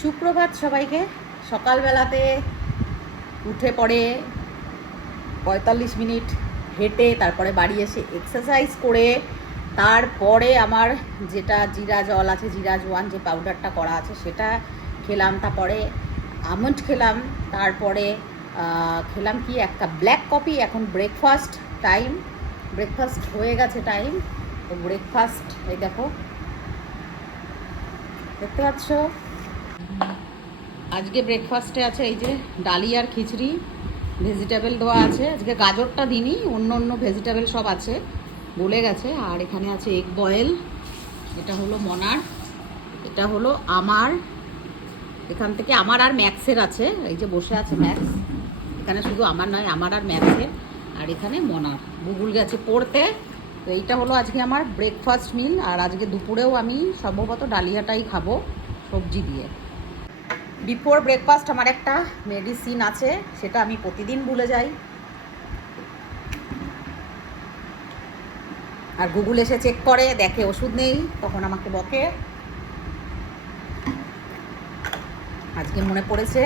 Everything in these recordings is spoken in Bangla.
সুপ্রভাত সবাইকে। সকালবেলাতে উঠে পড়ে ৪৫ মিনিট হেঁটে তারপরে বাড়ি এসে এক্সারসাইজ করে তারপরে আমার যেটা জিরা জল আছে, জিরা জোয়ান যে পাউডারটা করা আছে সেটা খেলাম। তারপরে আমন্ড খেলাম। তারপরে খেলাম কি এক কাপ ব্ল্যাক কফি। এখন ব্রেকফাস্ট টাইম, ব্রেকফাস্ট হয়ে গেছে টাইম। তো ব্রেকফাস্ট এই দেখো, দেখতে পাচ্ছ। আজকে ব্রেকফাস্টে আছে এই যে ডালি আর খিচড়ি, ভেজিটেবল দেওয়া আছে। আজকে গাজরটা দিইনি, অন্য অন্য ভেজিটেবল সব আছে, বলে গেছে। আর এখানে আছে এগ বয়েল, এটা হলো মনার, এটা হলো আমার, এখান থেকে আমার আর ম্যাক্সের আছে। এই যে বসে আছে ম্যাক্স, এখানে শুধু আমার নয়, আমার আর ম্যাক্সের। আর এখানে মনার, গুগল গেছে পড়তে। তো এইটা হলো আজকে আমার ব্রেকফাস্ট মিল। আর আজকে দুপুরেও আমি সম্ভবত ডালিয়াটাই খাবো সবজি দিয়ে। বিফোর ব্রেকফাস্ট আমার একটা মেডিসিন আছে, সেটা আমি প্রতিদিন ভুলে যাই। আর গুগল এসে চেক করে, দেখে ওষুধ নেই, তখন আমাকে বকে। আজকে মনে পড়েছে,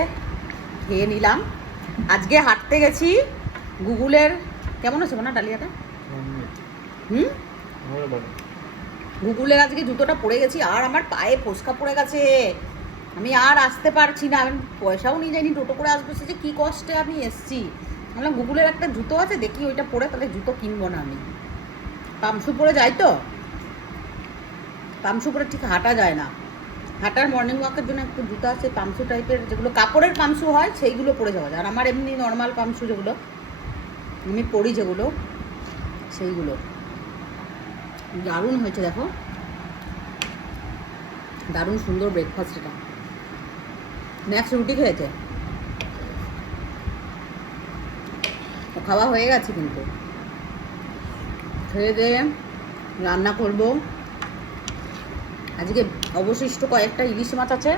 খেয়ে নিলাম। আজকে হাঁটতে গেছি, গুগলের কেমন আছে না ডালিয়াটা? গুগলের আজকে জুতোটা পরে গেছি আর আমার পায়ে ফোসকা পড়ে গেছে। আমি আর আসতে পারছি না, আমি পয়সাও নিয়ে যাইনি, টোটো করে আসবো। সে যে কী কষ্টে আমি এসছি। বললাম গুগলের একটা জুতো আছে, দেখি ওইটা পরে তাহলে জুতো কিনবো না। আমি পামশু পরে যাই, তো পামশু পরে ঠিক হাঁটা যায় না। হাঁটার মর্নিং ওয়াকের জন্য একটু জুতো আছে পামশু টাইপের, যেগুলো কাপড়ের পামশু হয় সেইগুলো পরে যাওয়া যায়। আর আমার এমনি নর্মাল পামশু যেগুলো আমি পরি, যেগুলো সেইগুলো। দারুণ হয়েছে দেখো, দারুণ সুন্দর ব্রেকফাস্ট এটা। ম্যাক্স রুটি খেয়েছে, খাওয়া হয়ে গেছে, কিন্তু খেয়ে দিয়ে রান্না করব। আজকে অবশিষ্ট কয়েকটা ইলিশ মাছ আছে,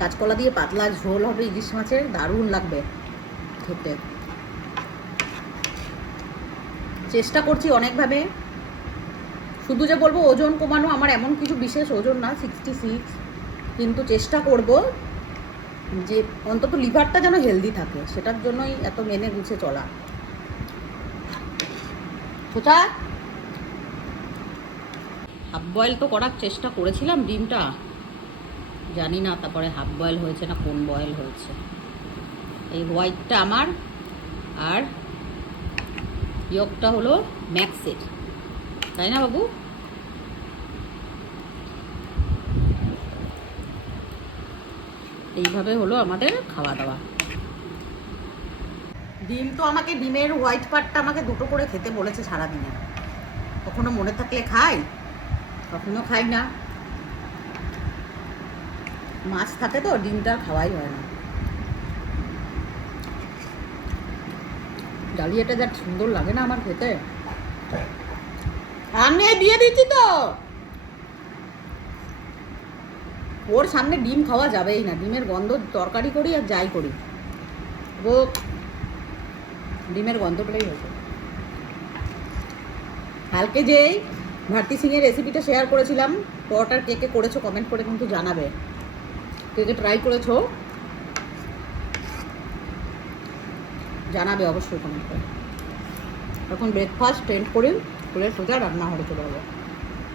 কাঁচকলা দিয়ে পাতলা ঝোল হবে ইলিশ মাছের, দারুণ লাগবে খেতে। চেষ্টা করছি অনেকভাবে, শুধু যে বলবো ওজন কমানো, আমার এমন কিছু বিশেষ ওজন না, 66, কিন্তু চেষ্টা করব যে অন্তত লিভারটা যেন হেলদি থাকে, সেটার জন্যই এত মেনে গুছে চলা। কোথায় হাফ বয়েল তো করার চেষ্টা করেছিলাম ডিমটা, জানি না তারপরে হাফ বয়েল হয়েছে না কোন বয়েল হয়েছে। এই হোয়াইটটা আমার, আর ইয়কটা হলো ম্যাক্সের, তাই না বাবু? এইভাবে হলো আমাদের খাওয়া দাওয়া। ডিম তো আমাকে, ডিমের হোয়াইট পার্টটা আমাকে দুটো করে খেতে বলেছে সারাদিনে। কখনো মনে থাকলে খাই, কখনো খাই না। মাছ থাকে তো ডিমটা খাওয়াই হয় না। ডালিয়াটা যা সুন্দর লাগে না আমার খেতে, সামনে দিয়ে দিচ্ছি তো, ওর সামনে ডিম খাওয়া যাবেই না। ডিমের গন্ধ, তরকারি করি আর যাই করি, ও ডিমের গন্ধ পেলেই হয়েছে। কালকে যেই ভারতী সিংয়ের রেসিপিটা শেয়ার করেছিলাম, পরোটার কে কে করেছো কমেন্ট করে কিন্তু জানাবে। কে কে ট্রাই করেছো জানাবে অবশ্যই কমেন্ট করে। এখন ব্রেকফাস্ট এন্ড করে সোজা রান্নাঘরে চলে যাবো।